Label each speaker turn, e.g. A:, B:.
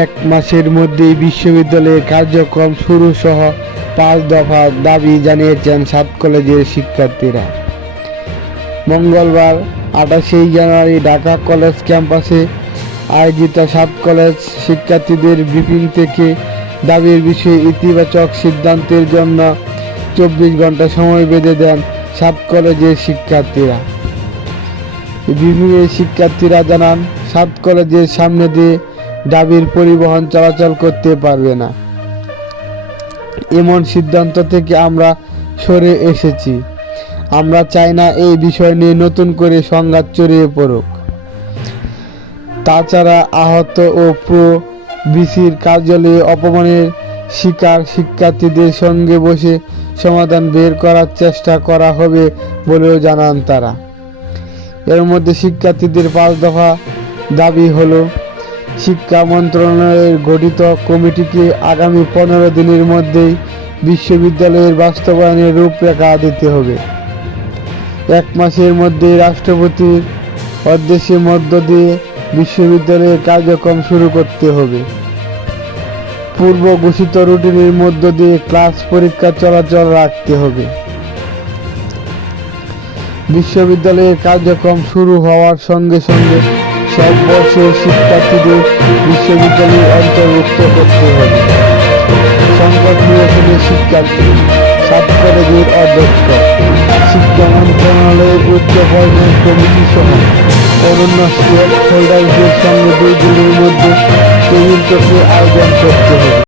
A: এক মাসের মধ্যেই বিশ্ববিদ্যালয়ের কার্যক্রম শুরু সহ পাঁচ দফা দাবি জানিয়েছেন সাত কলেজের শিক্ষার্থীরা। মঙ্গলবার আঠাশেই জানুয়ারি ঢাকা কলেজ ক্যাম্পাসে আয়োজিত সাত কলেজ শিক্ষার্থীদের ব্রিফিং থেকে দাবির বিষয়ে ইতিবাচক সিদ্ধান্তের জন্য চব্বিশ ঘণ্টা সময় বেঁধে দেন সাত কলেজের শিক্ষার্থীরা। বিভিন্ন শিক্ষার্থীরা জানান, সাত কলেজের সামনে দিয়ে দাবির পরিবহন চলাচল করতে পারবে না। এমন সিদ্ধান্ত থেকে আমরা সরে এসেছি। আমরা চাই না এই বিষয় নিয়ে নতুন করে সংঘাত চড়িয়ে পড়ুক। তাছাড়া আহত ও প্রো বিসির কার্যালয়ে অপমানের শিকার শিক্ষার্থীদের সঙ্গে বসে সমাধান বের করার চেষ্টা করা হবে বলেও জানান তারা। এর মধ্যে শিক্ষার্থীদের পাঁচ দফা দাবি হলো শিক্ষা মন্ত্রণালয়ের গঠিত কমিটিকে আগামী পনেরো দিনের মধ্যেই বিশ্ববিদ্যালয়ের বাস্তবায়নের রূপরেখা দিতে হবে। এক মাসের মধ্যে রাষ্ট্রপতির অধ্যক্ষের মধ্য দিয়ে বিশ্ববিদ্যালয়ের কার্যক্রম শুরু করতে হবে। পূর্ব ঘোষিত রুটিনের মধ্য দিয়ে ক্লাস পরীক্ষা চলাচল রাখতে হবে। বিশ্ববিদ্যালয়ের কার্যক্রম শুরু হওয়ার সঙ্গে সঙ্গে সব বর্ষের শিক্ষার্থীদের বিশ্ববিদ্যালয়ে অন্তর্ভুক্ত করতে হবে। সংকট নিরসনের শিক্ষার্থী সাত কলেজের অধ্যক্ষ, শিক্ষা মন্ত্রণালয়ের উচ্চ পর্যায়ের কমিটি সহ অরণ্য স্টেক হোল্ডারদের সঙ্গে দুই দিনের মধ্যে টেবিল চক্রের আয়োজন করতে হবে।